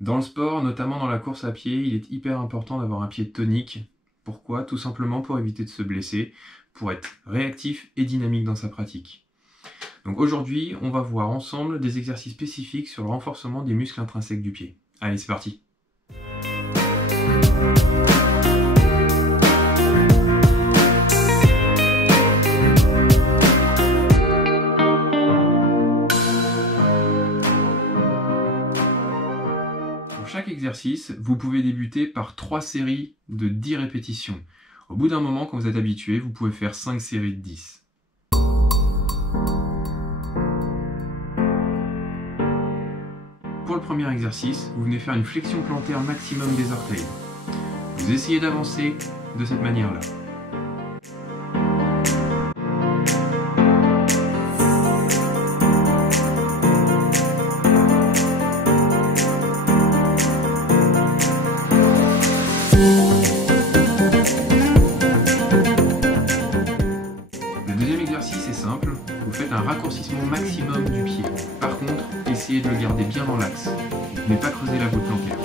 Dans le sport, notamment dans la course à pied, il est hyper important d'avoir un pied tonique. Pourquoi? Tout simplement pour éviter de se blesser, pour être réactif et dynamique dans sa pratique. Donc aujourd'hui, on va voir ensemble des exercices spécifiques sur le renforcement des muscles intrinsèques du pied. Allez, c'est parti! Pour chaque exercice, vous pouvez débuter par 3 séries de 10 répétitions. Au bout d'un moment, quand vous êtes habitué, vous pouvez faire 5 séries de 10. Pour le premier exercice, vous venez faire une flexion plantaire maximum des orteils. Vous essayez d'avancer de cette manière-là. Le deuxième exercice est simple, vous faites un raccourcissement maximum du pied. Par contre, essayez de le garder bien dans l'axe. Ne pas creuser la voûte plantaire.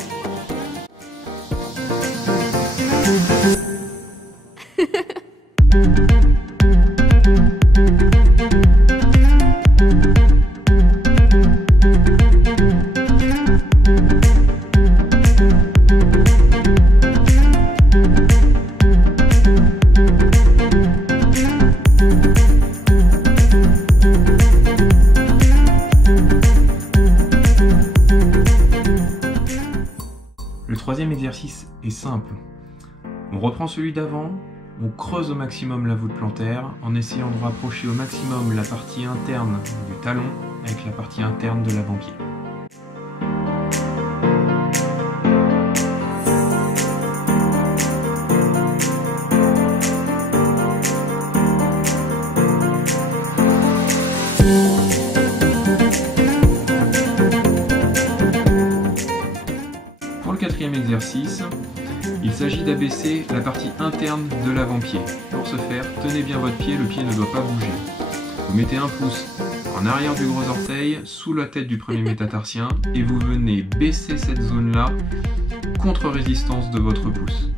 Le troisième exercice est simple. On reprend celui d'avant, on creuse au maximum la voûte plantaire en essayant de rapprocher au maximum la partie interne du talon avec la partie interne de l'avant-pied. Pour le quatrième exercice, il s'agit d'abaisser la partie interne de l'avant-pied. Pour ce faire, tenez bien votre pied, le pied ne doit pas bouger. Vous mettez un pouce en arrière du gros orteil, sous la tête du premier métatarsien, et vous venez baisser cette zone-là contre résistance de votre pouce.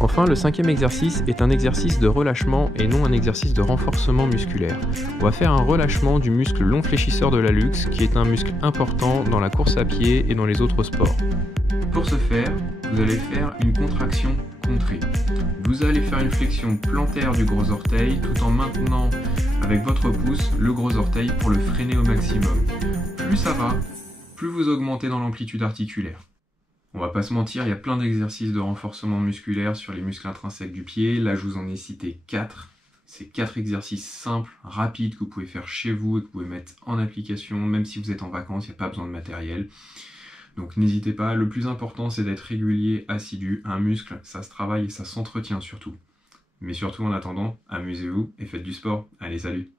Enfin, le cinquième exercice est un exercice de relâchement et non un exercice de renforcement musculaire. On va faire un relâchement du muscle long fléchisseur de l'hallux, qui est un muscle important dans la course à pied et dans les autres sports. Pour ce faire, vous allez faire une contraction contrée. Vous allez faire une flexion plantaire du gros orteil tout en maintenant avec votre pouce le gros orteil pour le freiner au maximum. Plus ça va, plus vous augmentez dans l'amplitude articulaire. On va pas se mentir, il y a plein d'exercices de renforcement musculaire sur les muscles intrinsèques du pied. Là, je vous en ai cité 4. C'est 4 exercices simples, rapides, que vous pouvez faire chez vous et que vous pouvez mettre en application, même si vous êtes en vacances, il n'y a pas besoin de matériel. Donc n'hésitez pas, le plus important, c'est d'être régulier, assidu. Un muscle, ça se travaille et ça s'entretient surtout. Mais surtout, en attendant, amusez-vous et faites du sport. Allez, salut!